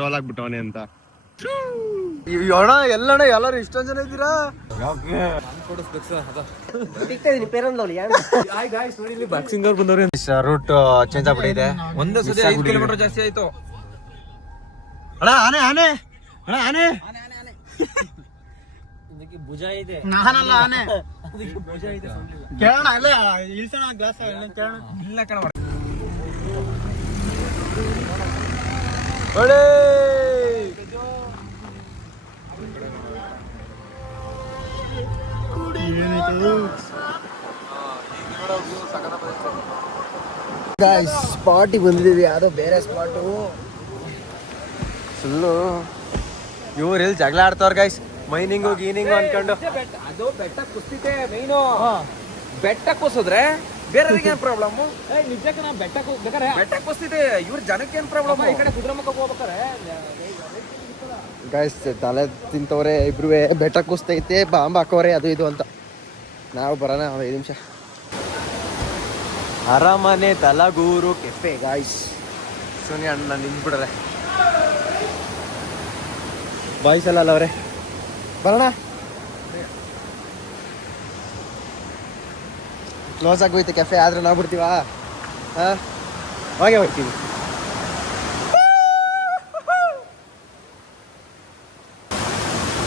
Roll ಆಗ್ಬಿಟ್ಟವನೆ ಅಂತ. ಅಣ್ಣ ಎಲ್ಲಣ್ಣ ಎಲ್ಲರೂ ಇಷ್ಟೊಂದು ಜನ ಇದ್ದೀರಾ? ಬಾಕ್ಸಿಂಗ್ ಅವ್ರು ಬಂದವ್ರೆ. ರೂಟ್ ಚೇಂಜ್ ಆಗ್ಬಿಟ್ಟಿದೆ. ಒಂದು ಸತಿ 5 ಕಿಲೋಮೀಟರ್ ಜಾಸ್ತಿ ಆಯ್ತು. ಅಣ್ಣ ಆನೆ ಆನೆ ಅಣ್ಣ ಆನೆ ಭುಜ ಇದೆ. ನಾನಲ್ಲ ಆನೆ. ಭುಜ ಇದೆ. ಕೇಳೋಣ ಅಲ್ಲ ಇಳಿಸೋಣ ಗ್ಲಾಸ್ ಕೇಳೋಣ. ಇಲ್ಲ ಕಣ. ಒಳ್ಳೆ ಸ್ಪಾಟಿಗೆ ಬಂದಿದ್ದೀವಿ. ಯಾವ್ದೋ ಬೇರೆ ಸ್ಪಾಟು. ಫುಲ್ಲು ಇವ್ರು ಎಲ್ಲಿ ಜಗಳ ಆಡ್ತವ್ರ ಗೈಸ್. ಮೈನಿಂಗು ಗೀನಿಂಗು ಅನ್ಕೊಂಡು. ಅದು ಬೆಟ್ಟ ಕುಸ್ತಿದೆ ಮೈನು. ಬೆಟ್ಟ ಕೂಸಿದ್ರೆ ಬೇರೆಯವ್ರಿಗೆ ಏನ್ ಪ್ರಾಬ್ಲಮ್? ನಿಜಕ್ಕೆ ನಾವು ಬೆಟ್ಟ ಕುಸ್ತಿದೆ. ಇವ್ರ ಜನಕ್ಕೆ ಏನ್ ಪ್ರಾಬ್ಲಮ್? ಈ ಕಡೆ ಕುದುರೆಮುಖಕ್ಕೆ ಹೋಗ್ಬೇಕಾರೆ ಗೈಸ್ ತಲೆ ತಿಂತವ್ರೆ ಇಬ್ರು. ಬೆಟ್ಟ ಕುಸ್ತೈತೆ ಬಾಂಬ್ ಹಾಕೋರೆ ಅದು ಇದು ಅಂತ. ನಾವು ಬರೋಣ 5 ನಿಮಿಷ. ಅರಮನೆ ತಲಗೂರು ಕೆಫೆ ಗಾಯ್ಸ್. ಸುನಿ ಅಣ್ಣ ನಿಂತ್ಬಿಡ್ರೆ ಬಾಯ್ಸ್ ಎಲ್ಲ ಅವ್ರೆ. ಬರೋಣ. ಕ್ಲೋಸ್ ಆಗೋಯ್ತು ಕೆಫೆ. ಆದ್ರೆ ನಾವು ಬಿಡ್ತೀವಾ? ಹಾಂ ಹಾಗೆ ಹೋಗ್ತೀವಿ.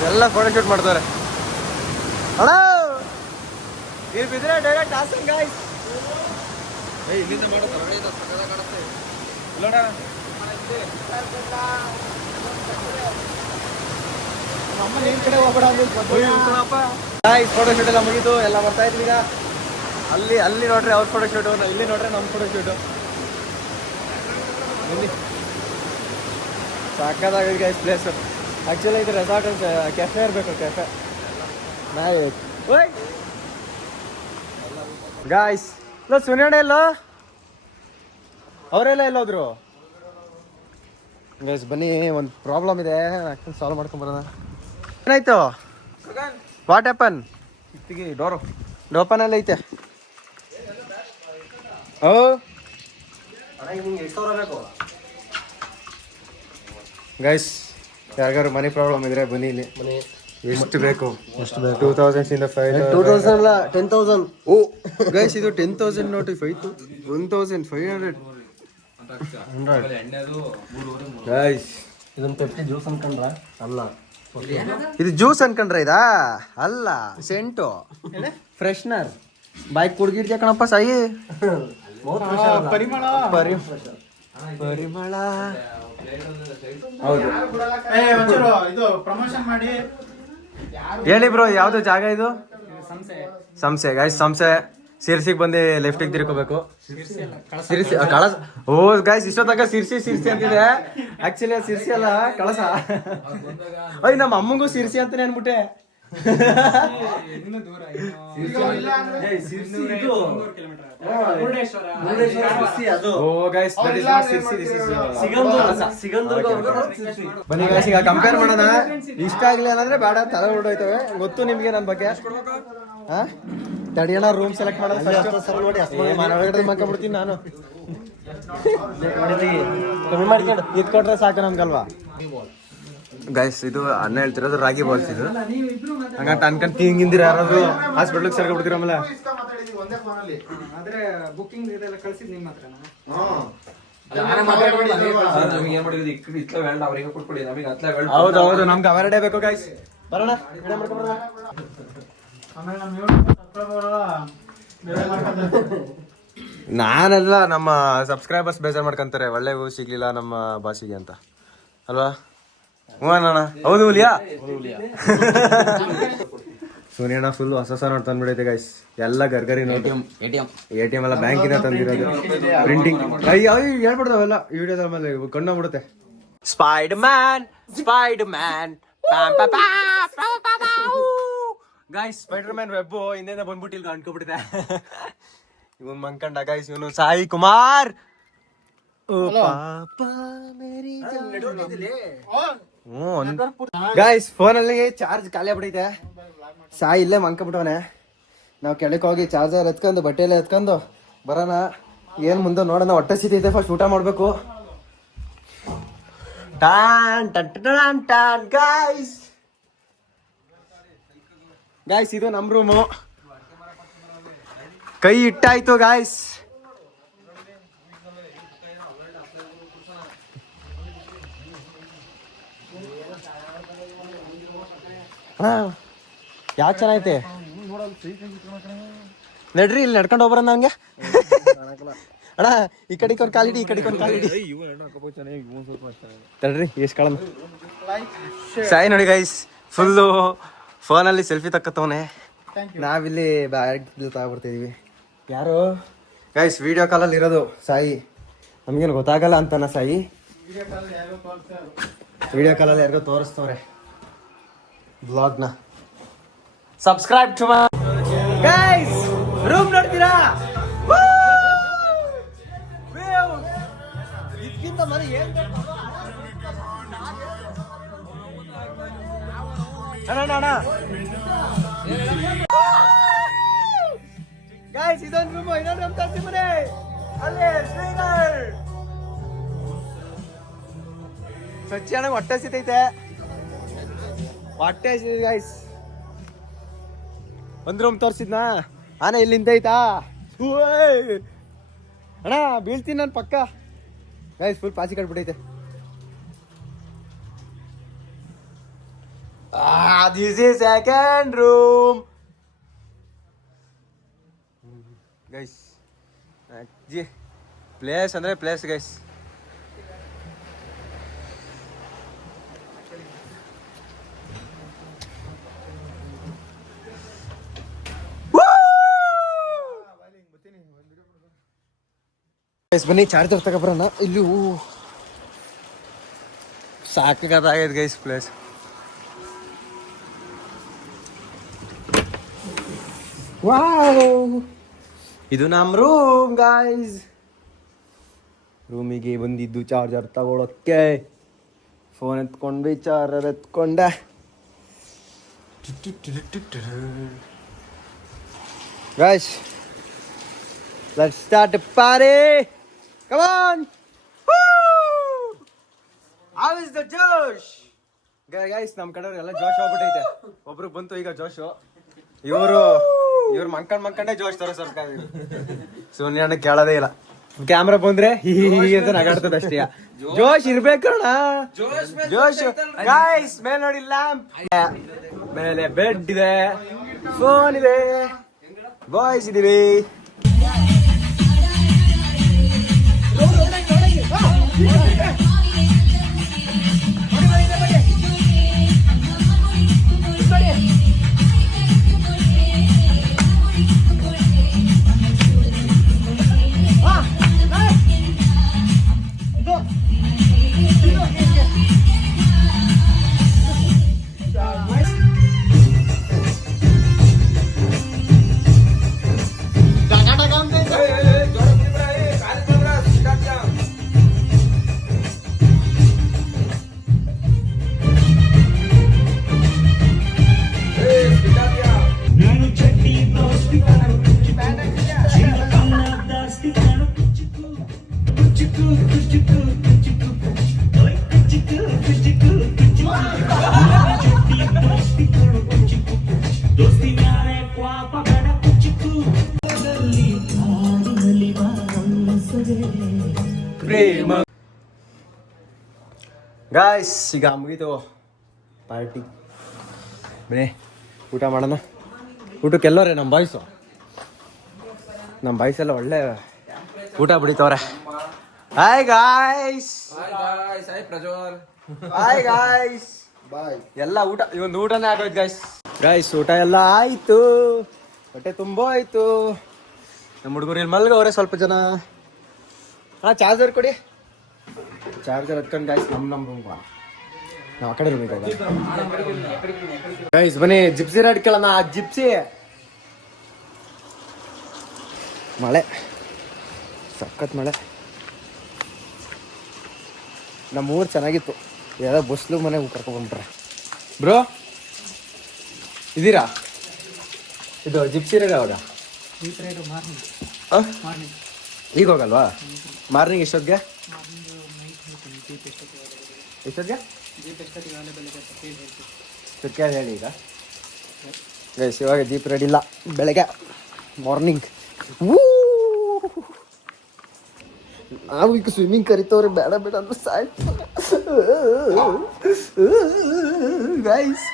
ಎಲ್ಲ ಫೋಟೋ ಶೂಟ್ ಮಾಡ್ತಾರೆ. ಅಣ್ಣ ಇಲ್ಲಿ ಬಿದ್ರೆ ಡೈರೆಕ್ಟ್ ಹಾಸನ್ ಗಾಯ್ಸ್. ಇಲ್ಲಿಂದ ಮಾಡೋದು ಕಾಣುತ್ತೆ. ಫೋಟೋ ಶೂಟ್ ಎಲ್ಲ ಮುಗಿದು ಎಲ್ಲ ಬರ್ತಾ ಇದ್ವಿ ಈಗ. ಅಲ್ಲಿ ನೋಡ್ರಿ ಅವ್ರ ಫೋಟೋ ಶೂಟು, ಇಲ್ಲಿ ನೋಡ್ರಿ ನಮ್ಮ ಫೋಟೋ ಶೂಟು. ಸಾಕಾಗಿದೆ ಗೈಸ್ ಪ್ಲೇಸ್. ಆಕ್ಚುಲಿ ಇದು ರೆಸಾರ್ಟ್ ಕೆಫೆ ಇರಬೇಕು. Cafe guys. ಇಲ್ಲ ಸುನಿಯಣ್ಣ ಇಲ್ಲ, ಅವರೆಲ್ಲ ಎಲ್ಲೋದ್ರು ಗೈಸ್. ಬನ್ನಿ, ಒಂದು ಪ್ರಾಬ್ಲಮ್ ಇದೆ, ಸಾಲ್ವ್ ಮಾಡ್ಕೊಂಬರೋಣ. ಏನಾಯ್ತು? What happen? ಡೋಪನ್ ಎಲ್ಲ ಐತೆ. ಓ ಗೈಸ್, ಯಾರಿಗಾರು ಮನಿ ಪ್ರಾಬ್ಲಮ್ ಇದ್ರೆ ಬನ್ನಿ ಇಲ್ಲಿ. ಎಷ್ಟು ಬೇಕು? 2000 ಇಂದ 5000 ಅಲ್ಲ 10,000. ಓ ಗೈಸ್, ಇದು 10,000 ನೋಟ್. 1,500 ಗೈಸ್. ಇದೊಂದು ಪೆಪ್ಸಿ ಜ್ಯೂಸ್ ಅನ್ಕೊಂಡ್ರ? ಅಲ್ಲ, ಇದು ಜ್ಯೂಸ್ ಅನ್ಕೊಂಡ್ರ? ಇದಾ ಅಲ್ಲ, ಸೆಂಟು ಫ್ರೆಶ್ನರ್. ಬೈಕ್ ಕುಡ್ಗಿಡ್ತೀಯ ಕಣಪ್ಪ ಸಾಯಿ. ಪರಿಮಳ ಹೌದು. ಹೇಳಿ ಬ್ರೋ, ಯಾವ್ದು ಜಾಗ ಇದು? ಸಂಸೆ ಗೈಸ್. ಸಂಸೆ ಸಿರ್ಸಿಗೆ ಬಂದು ಲೆಫ್ಟಿಗೆ ತಿರ್ಕೋಬೇಕು. ಸಿರ್ಸಿ ಕಳಸ. ಓ ಗೈಸ್, ಇಷ್ಟೊತ್ತಾಗ ಸಿರ್ಸಿ ಅಂತಿದೆ. ಆಕ್ಚುಲಿ ಅದು ಸಿರ್ಸಿ ಅಲ್ಲ, ಕಳಸ. ಅಯ್ಯ, ನಮ್ಮ ಅಮ್ಮಂಗೂ ಸಿರ್ಸಿ ಅಂತಾನೆ ಅನ್ಬಿಟ್ಟೆ. ಬನ್ನಿ ಗೈಸ್, ಈಗ ಕಂಪೇರ್ ಮಾಡೋಣ. ಇಷ್ಟ ಆಗ್ಲಿ ಅನ್ನಂದ್ರೆ ಬೇಡ, ತಲೆ ಹೊರಡೋಯ್ತವೆ. ಗೊತ್ತು ನಿಮ್ಗೆ ನನ್ನ ಬಗ್ಗೆ. ತಡಿಯೋಣ, ರೂಮ್ ಸೆಲೆಕ್ಟ್ ಮಾಡೋದು. ಮಾಡ್ಕೊಂಡ್ಬಿಡ್ತೀನಿ ನಾನು. ಕಮ್ಮಿ ಮಾಡ್ಕೊಂಡು ಇದ್ಕೊಟ್ರೆ ಸಾಕು ನಮ್ಗಲ್ವಾ ಗೈಸ್. ಇದು ಅನ್ನ ಹೇಳ್ತಿರೋದು ರಾಗಿ ಬಾಲ್ಸ್. ಇದು ಹಂಗಂತ ಅನ್ಕೊಂಡ್ ಹಿಂಗಿಂದಿರ ಯಾರಾದ್ರು ಹಾಸ್ಪಿಟ್ಲಿಗೆ ಸೇರ್ಕೊಬಿಡ್ತೀರ. ಆಮೇಲೆ ಹೌದೌದು, ನಮ್ಗೆ ಅವೆರಡೇ ಬೇಕು ಗೈಸ್. ಬರೋಣ. ನಾನೆಲ್ಲ ನಮ್ಮ ಸಬ್ಸ್ಕ್ರೈಬರ್ಸ್ ಬೇಜಾರ್ ಮಾಡ್ಕೊಂತಾರೆ, ಒಳ್ಳೆ ವ್ಯೂ ಸಿಗ್ಲಿಲ್ಲ ನಮ್ಮ ಭಾಷೆಗೆ ಅಂತ ಅಲ್ವಾ? ಅಣ್ಣ ಹೌದು ಹುಲಿಯಾ. ಸೋನಿಯಣ್ಣ ಫುಲ್ ಹೊಸ ನೋಟ್ ತಂದ್ಬಿಡೈತೆ ಗೈಸ್. ಎಲ್ಲ ಗರ್ಗರಿ ನೋಟ್, ATM ಎಲ್ಲ ಬ್ಯಾಂಕಿನ ತಂದಿರೋದು. ಪ್ರಿಂಟಿಂಗ್ ಹೇಳ್ಬಿಡ್ದು ಅವೆಲ್ಲ ಈ ವಿಡಿಯೋದ ಮೇಲೆ ಕಣ್ಣಾಗ್ಬಿಡುತ್ತೆ. Spider Man guys. Spider Man web ಹಿಂದೆ ಬಂದ್ಬಿಟ್ಟು ಇಲ್ಲಿ ಅನ್ಕೊಬಿಟ್ಟಿದೆ. ಇವನ್ ಮಂಕಂಡ ಗೈಸ್. ಇವನು ಸಾಯಿ ಕುಮಾರ್. ಗೈಸ್, ಫೋನಲ್ಲಿ ಚಾರ್ಜ್ ಖಾಲಿ ಆಗ್ಬಿಟ್ಟೈತೆ. ಸಾಯಿ ಇಲ್ಲೇ ಮಂಕೊಂಬಿಟ್ಟವನೆ. ನಾವು ಕೆಳಕ್ಕೆ ಹೋಗಿ ಚಾರ್ಜರ್ ಎತ್ಕೊಂಡು ಬಟ್ಟೆ ಎಲ್ಲ ಎತ್ಕೊಂಡು ಬರೋಣ. ಏನ್ ಮುಂದೆ ನೋಡೋಣ. ಹೊಟ್ಟೆ ಸಿತೈತೆ, ಫಸ್ಟ್ ಊಟ ಮಾಡ್ಬೇಕು. ಗಾಯ್ಸ್ ಇದು ನಮ್ಮ ರೂಮು. ಕೈ ಇಟ್ಟಾಯ್ತು ಗಾಯ್ಸ್. ಯಾವ ಚೆನ್ನಾಗೈತೆ ನಡ್ರಿ, ಇಲ್ಲಿ ನಡ್ಕೊಂಡು ಹೋಗ್ಬರ ನಂಗೆ. ಅಣ್ಣ ಈ ಕಡೆಗೆ ಒಂದು ಕಾಲಿಡಿ, ಈ ಕಡೆಗೆ ಒಂದು ಕಾಲಿಡಿ. ತಡ್ರಿ ಎಷ್ಟು ಕಳ ಸಾಯಿ ನೋಡಿ ಗೈಸ್, ಫುಲ್ಲು ಫೋನಲ್ಲಿ ಸೆಲ್ಫಿ ತಕ್ಕತ್ತವನೆ. ನಾವಿಲ್ಲಿ ಬ್ಯಾಗ್ ತಗೊಬರ್ತಿದೀವಿ. ಯಾರು ಗೈಸ್ ವಿಡಿಯೋ ಕಾಲಲ್ಲಿ ಇರೋದು ಸಾಯಿ. ನಮಗೇನು ಗೊತ್ತಾಗಲ್ಲ ಅಂತನ ಸಾಯಿ. ವಿಡಿಯೋ ಕಾಲಲ್ಲಿ ಯಾರಿಗೋ ತೋರಿಸ್ತವ್ರೆ ಬ್ಲಾಗ್ನ. Subscribe to my guys. Room ನೋಡ್ತೀರಾ? ಇದಕ್ಕಿಂತ ಮನೆ ಏನ್ ಗೈಸ್, ಇದೊಂದು ರೂಮು. ಇನ್ನೊಂದು ರೂಮ್ ತರ್ಸಿ ಮನೆ ಅಲ್ಲೇ ಶ್ರೀಗರ್. ಸಚ್ಚಿಯಾಣ ಹೊಟ್ಟೆ ಸಿತೈತೆ, ಹೊಟ್ಟೆ ಸಿತೈತೆ ಗೈಸ್. ಒಂದ್ ರೂಮ್ ತೋರ್ಸಿದ್ನಾ ಆನೆ ಇಲ್ಲಿ ನಿಂತೈತಾ? ಅಣ್ಣ ಬೀಳ್ತೀನಿ ನಾನು ಪಕ್ಕ. ಗೈಸ್ ಫುಲ್ ಪಾಚಿ ಕಟ್ಬಿಟ್ಟೈತೆ. This is second room guys. ಜಿ ಪ್ಲೇಸ್ ಅಂದ್ರೆ ಪ್ಲೇಸ್ ಗೈಸ್. ಬನ್ನಿ ಚಾರ್ಜರ್ ತಗೊಬರೋಣ. ಇಲ್ಲಿ ಸಾಕಾಗೈತೆ ಗೈಸ್ ಪ್ಲೇಸ್. ವಾವ್, ಇದು ನಮ್ಮ ರೂಮ್ ಗೈಸ್. ರೂಮಿಗೆ ಬಂದಿದ್ದು ಚಾರ್ಜರ್ ತಗೊಳಕ್ಕೆ. ಫೋನ್ ಎತ್ಕೊಂಡ್ವಿ, ಚಾರ್ಜರ್ ಎತ್ಕೊಂಡೆ. Guys let's start the party. Come on. Woo! How is the Josh? Guys, ನಮ್ಮ ಕಡೆಯವರೆಲ್ಲ ಜೋಶ್ ಹೋಗ್ಬಿಟ್ಟೈತೆ. ಒಬ್ರು ಬಂತು ಈಗ ಜೋಶು. ಇವ್ರು ಮಂಕಂಡೇ ಜೋಶ್ ತರ ಸರ್ಕಾರ. ಸೋನಿಯಾನ ಕೇಳೋದೇ ಇಲ್ಲ. ಕ್ಯಾಮ್ರಾ ಬಂದ್ರೆ ಹೀಗೆ ಅಂತ ನಗಾಡ್ತದ ಅಷ್ಟೇ. ಜೋಶ್ ಇರ್ಬೇಕಣ್ಣ, ಜೋಶ್. ಗೈಸ್ ಮೇಲೆ ನೋಡಿ, ಲ್ಯಾಂಪ್ ಮೇಲೆ, ಬೆಡ್ ಇದೆ, ಫೋನ್ ಇದೆ, ಬಾಯ್ಸ್ ಇದೀವಿ. ಗಾಯ್ಸ್ ಈಗ ಮುಗೀತು ಪಾರ್ಟಿ. ಬನ್ನಿ ಊಟ ಮಾಡೋಣ. ಊಟಕ್ಕೆ ಎಲ್ಲೋರೆ ನಮ್ಮ ಬಾಯ್ಸ್ ಎಲ್ಲ ಒಳ್ಳೆ ಊಟ ಬಿಡಿತವ್ರೆ. Hi guys. Hi guys. ಎಲ್ಲ ಊಟ ಇವೊಂದು ಊಟನೇ ಆಗೋಯ್ತು ಗಾಯ್ಸ್. ಊಟ ಎಲ್ಲ ಆಯ್ತು, ಹೊಟ್ಟೆ ತುಂಬ ಆಯ್ತು. ನಮ್ಮ ಹುಡುಗರು ಇಲ್ಲಿ ಮಲ್ಗವ್ರೆ ಸ್ವಲ್ಪ ಜನ. ಚಾರ್ಜರ್ ಕೊಡಿ. ಚಾರ್ಜರ್ ಹತ್ಕೊಂಡು ಗಾಯ್ಸ್ ನಮ್ಮ ರೂಮ್ ನಾವು ಆ ಕಡೆ ರೂಮಿಗೆ ಹೋಗೋಣ. ಗೈಸ್ ಬನ್ನಿ ಜಿಪ್ಸಿ ರೈಡ್ ಕೇಳೋಣ. ಜಿಪ್ಸಿ ಮಳೆ, ಸಖತ್ ಮಳೆ. ನಮ್ಮ ಊರು ಚೆನ್ನಾಗಿತ್ತು. ಯಾವ್ದೋ ಬಸ್ಲು ಮನೆ ಕರ್ಕೊಂಡ್ಬಿಟ್ರೆ. ಬ್ರೋ ಇದ್ದೀರಾ? ಇದು ಜಿಪ್ಸಿ ರೈಡ್ ಯಾವಾಗ? ಈಗ ಹೋಗಲ್ವಾ? ಮಾರ್ನಿಂಗ್ ಎಷ್ಟೊತ್ತಿಗೆ? ಎಷ್ಟೊತ್ತಿಗೆ ಚುಕ್ಕೆ ಹೇಳಿ ಈಗ ಗೈಸ್ ಇವಾಗ ಜೀಪ್ ರೆಡಿ ಇಲ್ಲ ಬೆಳಗ್ಗೆ ಮಾರ್ನಿಂಗ್ ನಾವು ಈಗ ಸ್ವಿಮ್ಮಿಂಗ್ ಕರಿತವ್ರೆ ಬೇಡ ಬೇಡ ಅಂದ್ರೆ ಸಾಯ್ತು ಗೈಸ್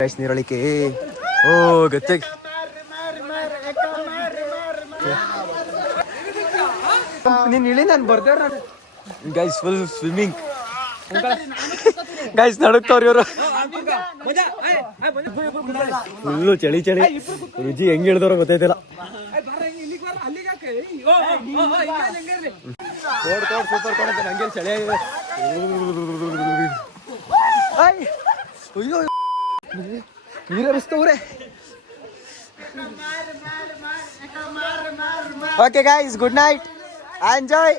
ಗೈಸ್ ನೀರಳಿಕೆ ಓ ಗಚ್ಚೆ ನೀನ್ ಇಳಿ ನಾನು ಬರ್ತೇವ್ರ ಗೈಸ್ ಫುಲ್ ಸ್ವಿಮ್ಮಿಂಗ್ ಗೈಸ್ ನಡುಕ್ತವ್ರ ಇವರು ಫುಲ್ಲು ಚಳಿ ಚಳಿ ರುಚಿ ಹೆಂಗ್ ಹಿಡ್ದವ್ರ ಗೊತ್ತೈತಿಲ್ಲ ಸೂಪರ್ ಕೊಡುತ್ತೆ ನಂಗೆ ಚಳಿ ಅಯ್ಯೋ ನೀರರಿಸ್ತವ್ರೆ okay guys good night enjoy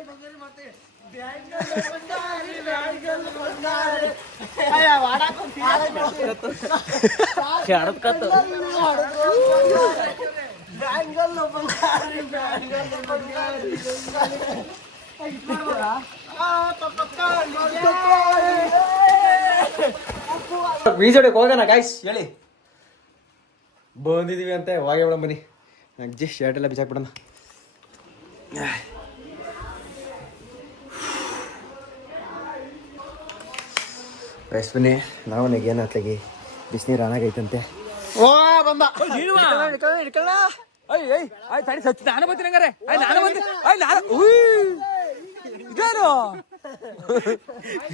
ಬೀಜೋಡಿಗೆ ಹೋಗೋಣ ಗೈಸ್ ಹೇಳಿ ಬಂದಿದೀವಿ ಅಂತ ಹೋಗಿ ಬಿಡೋಣ ಬನ್ನಿ ಅಜ್ಜಿ ಶರ್ಟ್ ಎಲ್ಲ ಬಿಸಾಕ್ಬಿಡೋಣ ಗೈಸ್ ಬನ್ನಿ ನಾವು ಏನು ಹತ್ಲಾಗಿ ಬಿಸಿನೀರು ಆನಾಗೈತಂತೆ ಓ ಬಂದ ನಾನು ಬರ್ತೀನಿ ಹಂಗಾರೆ ನಾನು ಬಂದೆ ಇದೇನು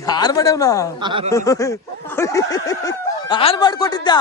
ಯಾರು ಮಾಡ್ಯವನ ಯಾರು ಮಾಡಿಕೊಟ್ಟಿದ್ದ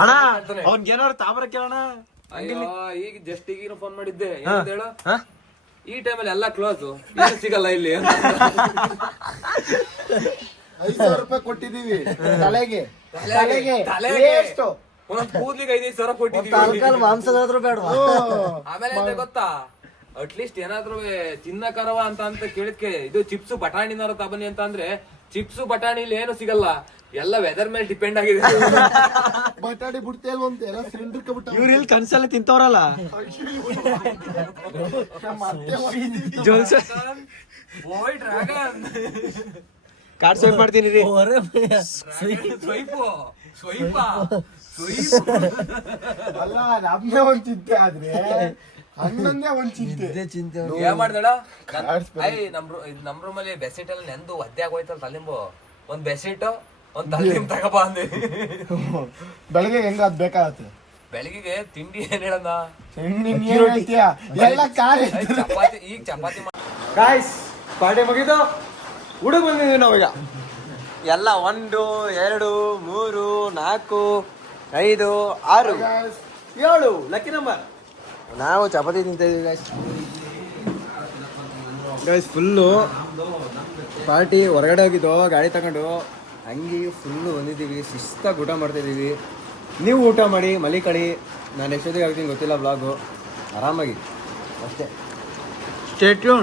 ಅಣ್ಣ ಅವ್ನ್ಗೇನಾದ್ರು ತಾಮ್ರ ಕೇಳೋಣ ಈಗ ಜಸ್ಟ್ ಈಗ ಫೋನ್ ಮಾಡಿದ್ದೆ ಏನಂತ ಹೇಳು ಈ ಟೈಮಲ್ಲಿ ಎಲ್ಲ ಕ್ಲೋಸ್ ಏನು ಸಿಗಲ್ಲ ಇಲ್ಲಿ ₹5,000 ಕೊಟ್ಟಿದೀವಿ ತಲೆಗೆ ಎಷ್ಟು ಒಂದೊಂದು ಕೂದ್ಲಿಗೆ 5,000 ಕೊಟ್ಟಿದ್ದೀವಿ ಮಾಂಸದಾದ್ರೂ ಬೇಡ ಆಮೇಲೆ ಎಂತ ಗೊತ್ತಾ ಅಟ್ಲೀಸ್ಟ್ ಏನಾದ್ರು ತಿನ್ನಕರವ ಅಂತ ಕೇಳಿದ್ಕೆ ಇದು ಚಿಪ್ಸ್ ಬಟಾಣಿನಾರ ತಬನ್ನಿ ಅಂತ ಅಂದ್ರೆ ಚಿಪ್ಸ್ ಬಟಾಣಿಲಿ ಏನು ಸಿಗಲ್ಲ ಎಲ್ಲ ವೆದರ್ ಮೇಲೆ ಡಿಪೆಂಡ್ ಆಗಿದೆ ಬಟಾಣಿ ಬಿಡ್ತೇಲ್ವಂತೆ ಎಲ್ಲ ಸಿಲಿಂಡರ್ ಕಬಿಟ್ಟ ಇವ್ರು ಇಲ್ಲಿ ಕನ್ಸಲ್ಲಿ ತಿಂತವ್ರಲ್ಲ ಓಯ್ ಡ್ರ್ಯಾಗನ್ ಕಾರ್ಡ್ ಸ್ವೈಪ್ ಮಾಡ್ತೀನಿ ರೀ ಸ್ವೈಪು ಸ್ವೈಪ ಅಲ್ಲ ನಮ್ಗೆ ಒಂದ್ ಚಿಂತೆ ಆದ್ರೆ ಅಣ್ಣಂದೇ ಒಂದ್ ಚಿಂತೆ ಏನ್ ಮಾಡ್ದಳ ನಮ್ ರೂಮಲ್ಲಿ ಬೆಸಿಟ್ ಎಲ್ಲ ನೆಂದು ಒದ್ದೆ ಆಗೋಯ್ತಲ್ಲ ತಲಿಂಬು ಒಂದ್ ಬೆಸಿಟ್ ಒಂದ್ ತಲಿಂಬ್ ತಗಬ ಅಂದೆ ಬೆಳಗ್ಗೆ ಹೆಂಗ ಅದ್ ಬೇಕಾಗತ್ತೆ ಬೆಳಗಿಗೆ ತಿಂಡಿ ಏನ್ ಹೇಳಣ್ಣ ಎಲ್ಲ ಕಾಯಿ ಚಪಾತಿ ಈಗ ಚಪಾತಿ ಗಾಯ್ಸ್ ಪಾರ್ಟಿ ಮುಗಿದು ಹುಡುಗ ಬಂದಿದ್ದೀವಿ ನಾವೀಗ ಎಲ್ಲ 1 2 3 4 5 6 7 ಲಕ್ಕಿ ನಂಬರ್ ನಾವು ಚಪಾತಿ ತಿಂತ ಇದೀವಿ ಗೈಸ್ ಫುಲ್ಲು ಪಾರ್ಟಿ ಹೊರಗಡೆ ಹೋಗಿದ್ದು ಗಾಡಿ ತಗೊಂಡು ಹಂಗೆ ಫುಲ್ಲು ಬಂದಿದ್ದೀವಿ ಶಿಸ್ತಾಗಿ ಊಟ ಮಾಡ್ತಾಯಿದ್ದೀವಿ ನೀವು ಊಟ ಮಾಡಿ ಮಲಿಕಳಿ ನಾನು ಎಷ್ಟೊತ್ತಿಗೆ ಆಗ್ತೀನಿ ಗೊತ್ತಿಲ್ಲ ಬ್ಲಾಗು ಆರಾಮಾಗಿ ಅಷ್ಟೇ ಸ್ಟೇ ಟ್ಯೂನ್